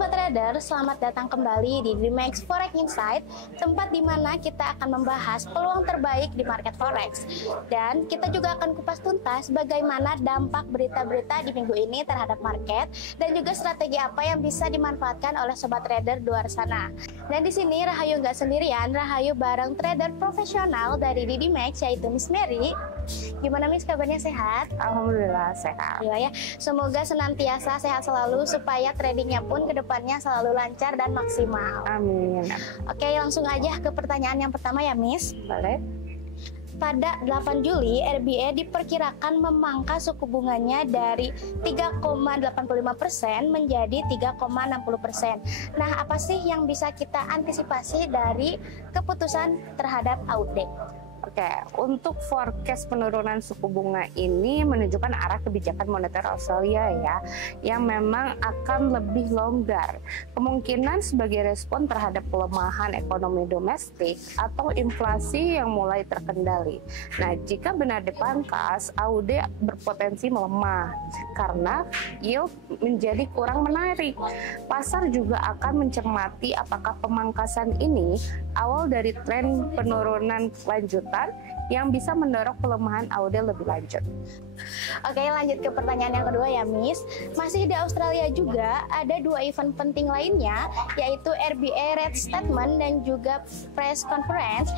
Sobat Trader, selamat datang kembali di Dreamax Forex Insight, tempat di mana kita akan membahas peluang terbaik di market forex. Dan kita juga akan kupas tuntas bagaimana dampak berita-berita di minggu ini terhadap market dan juga strategi apa yang bisa dimanfaatkan oleh sobat trader di luar sana. Dan di sini Rahayu nggak sendirian, Rahayu bareng trader profesional dari Dreamax yaitu Miss Mary. Gimana Miss, kabarnya sehat? Alhamdulillah sehat. Ya, semoga senantiasa sehat selalu supaya tradingnya pun kedepannya selalu lancar dan maksimal. Amin. Oke, langsung aja ke pertanyaan yang pertama ya Miss. Boleh. Pada 8 Juli, RBA diperkirakan memangkas suku bunganya dari 3,85% menjadi 3,60%. Nah, apa sih yang bisa kita antisipasi dari keputusan terhadap AUD? Oke, untuk forecast penurunan suku bunga ini menunjukkan arah kebijakan moneter Australia ya, yang memang akan lebih longgar. Kemungkinan sebagai respon terhadap pelemahan ekonomi domestik atau inflasi yang mulai terkendali. Nah, jika benar dipangkas, AUD berpotensi melemah karena yield menjadi kurang menarik. Pasar juga akan mencermati apakah pemangkasan ini awal dari tren penurunan lanjutan yang bisa mendorong pelemahan AUD lebih lanjut. Oke, lanjut ke pertanyaan yang kedua ya Miss. Masih di Australia juga ada dua event penting lainnya, yaitu RBA Rate Statement dan juga Press Conference.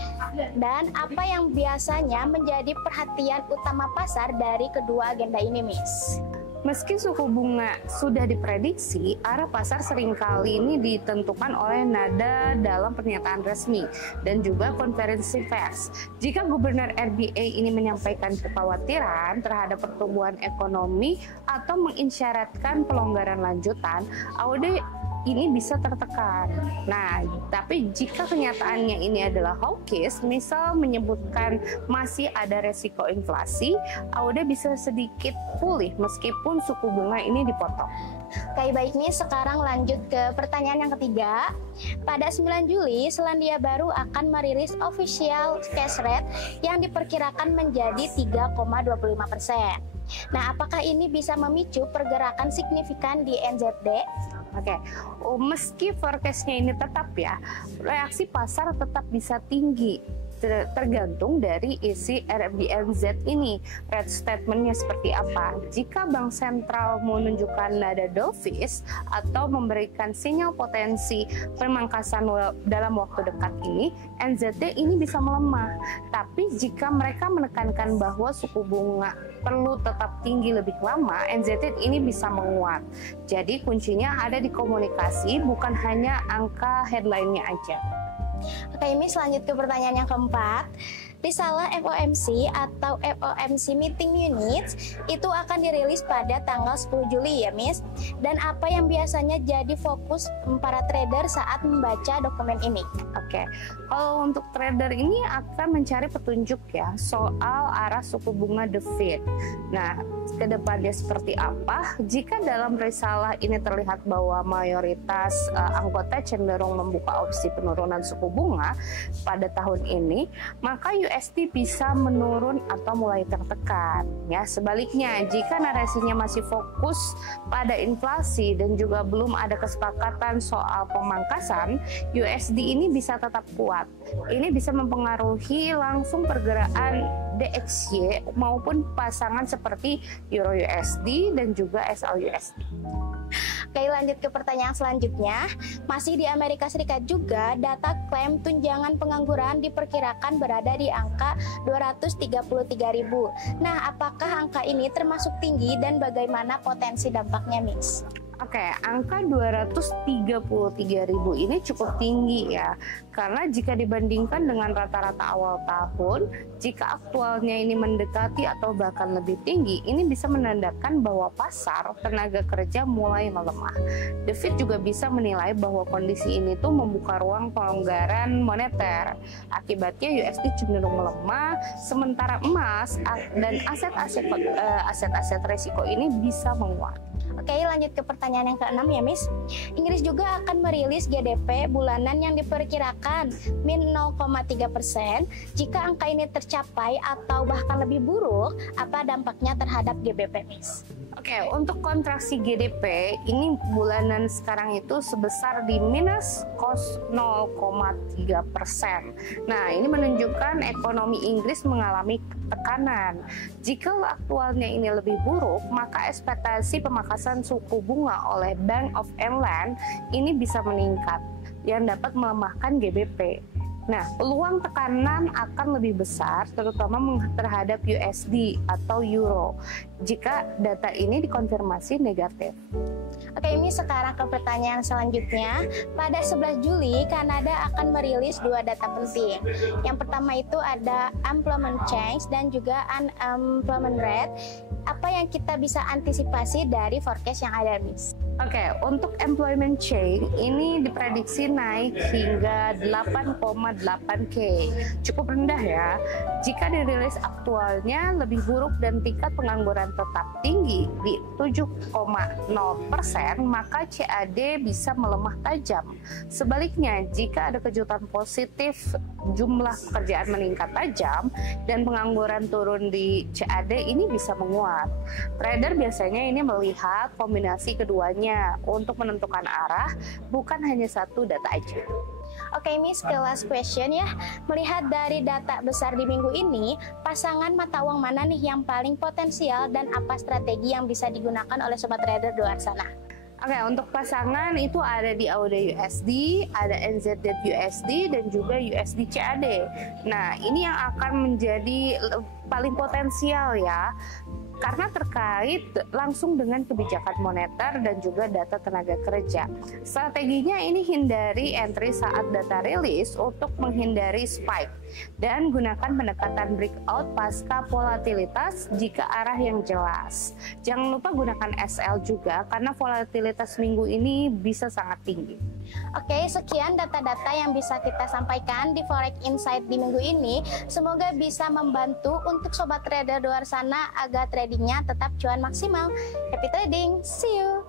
Dan apa yang biasanya menjadi perhatian utama pasar dari kedua agenda ini Miss? Meski suku bunga sudah diprediksi, arah pasar seringkali ini ditentukan oleh nada dalam pernyataan resmi dan juga konferensi pers. Jika Gubernur RBA ini menyampaikan kekhawatiran terhadap pertumbuhan ekonomi atau mengisyaratkan pelonggaran lanjutan, AUD ini bisa tertekan. Nah, tapi jika kenyataannya ini adalah hawkish, misal menyebutkan masih ada resiko inflasi, AUD bisa sedikit pulih meskipun suku bunga ini dipotong. Oke, baik nih, sekarang lanjut ke pertanyaan yang ketiga. Pada 9 Juli, Selandia Baru akan merilis official cash rate yang diperkirakan menjadi 3,25%. Nah, apakah ini bisa memicu pergerakan signifikan di NZD? Oke, meski forecast-nya ini tetap ya, reaksi pasar tetap bisa tinggi tergantung dari isi RBNZ ini. Rate statement-nya seperti apa? Jika bank sentral menunjukkan nada dovish atau memberikan sinyal potensi pemangkasan dalam waktu dekat ini, NZD ini bisa melemah. Tapi jika mereka menekankan bahwa suku bunga perlu tetap tinggi lebih lama, NZD ini bisa menguat. Jadi kuncinya ada di komunikasi, bukan hanya angka headline-nya aja. Oke, ini selanjut ke pertanyaan yang keempat. Risalah FOMC atau FOMC Meeting Minutes itu akan dirilis pada tanggal 10 Juli ya Miss. Dan apa yang biasanya jadi fokus para trader saat membaca dokumen ini? Oke, kalau untuk trader ini akan mencari petunjuk ya soal arah suku bunga The Fed. Nah, kedepannya seperti apa? Jika dalam risalah ini terlihat bahwa mayoritas anggota cenderung membuka opsi penurunan suku bunga pada tahun ini, maka USD bisa menurun atau mulai tertekan. Ya, sebaliknya, jika narasinya masih fokus pada inflasi dan juga belum ada kesepakatan soal pemangkasan, USD ini bisa tetap kuat. Ini bisa mempengaruhi langsung pergerakan DXY maupun pasangan seperti Euro USD dan juga SL USD. Oke, lanjut ke pertanyaan selanjutnya. Masih di Amerika Serikat juga, data klaim tunjangan pengangguran diperkirakan berada di angka 233.000. Nah, apakah angka ini termasuk tinggi dan bagaimana potensi dampaknya, Miss? Oke, angka 233.000 ini cukup tinggi ya, karena jika dibandingkan dengan rata-rata awal tahun, jika aktualnya ini mendekati atau bahkan lebih tinggi, ini bisa menandakan bahwa pasar tenaga kerja mulai melemah. The Fed juga bisa menilai bahwa kondisi ini tuh membuka ruang pelonggaran moneter. Akibatnya USD cenderung melemah, sementara emas dan aset-aset resiko ini bisa menguat. Oke, lanjut ke pertanyaan yang keenam ya Miss. Inggris juga akan merilis GDP bulanan yang diperkirakan min 0,3%. Jika angka ini tercapai atau bahkan lebih buruk, apa dampaknya terhadap GBP Miss? Oke, untuk kontraksi GDP ini bulanan sekarang itu sebesar di minus 0,3%. Nah, ini menunjukkan ekonomi Inggris mengalami tekanan. Jika aktualnya ini lebih buruk, maka ekspektasi pemangkasan suku bunga oleh Bank of England ini bisa meningkat, yang dapat melemahkan GBP. Nah, peluang tekanan akan lebih besar terutama terhadap USD atau Euro jika data ini dikonfirmasi negatif. Oke, ini sekarang ke pertanyaan selanjutnya. Pada 11 Juli, Kanada akan merilis dua data penting. Yang pertama itu ada employment change dan juga unemployment rate. Apa yang kita bisa antisipasi dari forecast yang ada, Miss? Oke, untuk employment change ini diprediksi naik hingga 8,8K. Cukup rendah ya. Jika dirilis aktualnya lebih buruk dan tingkat pengangguran tetap tinggi di 7,0%, maka CAD bisa melemah tajam. Sebaliknya, jika ada kejutan positif jumlah pekerjaan meningkat tajam dan pengangguran turun di CAD, ini bisa menguat. Trader biasanya ini melihat kombinasi keduanya untuk menentukan arah, bukan hanya satu data aja. Oke, Miss, ke last question ya. Melihat dari data besar di minggu ini, pasangan mata uang mana nih yang paling potensial dan apa strategi yang bisa digunakan oleh sobat trader di luar sana? Oke, untuk pasangan itu ada di AUD USD, ada NZD USD, dan juga USD CAD. Nah, ini yang akan menjadi paling potensial ya, karena terkait langsung dengan kebijakan moneter dan juga data tenaga kerja. Strateginya ini hindari entry saat data rilis untuk menghindari spike dan gunakan pendekatan breakout pasca volatilitas jika arah yang jelas. Jangan lupa gunakan SL juga karena volatilitas minggu ini bisa sangat tinggi. Oke, sekian data-data yang bisa kita sampaikan di Forex Insight di minggu ini. Semoga bisa membantu untuk sobat trader di luar sana agar tradingnya tetap cuan maksimal. Happy trading, see you!